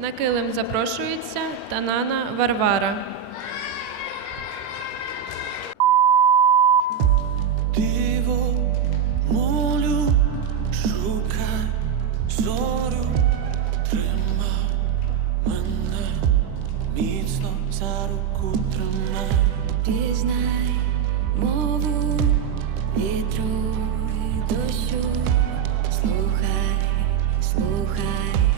На килим запрошується Танана Варвара. Диво молю, шукай зорю, тримай мене, міцно за руку тримай. Пізнай мову вітру і дощу, слухай, слухай.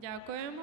Дякуємо.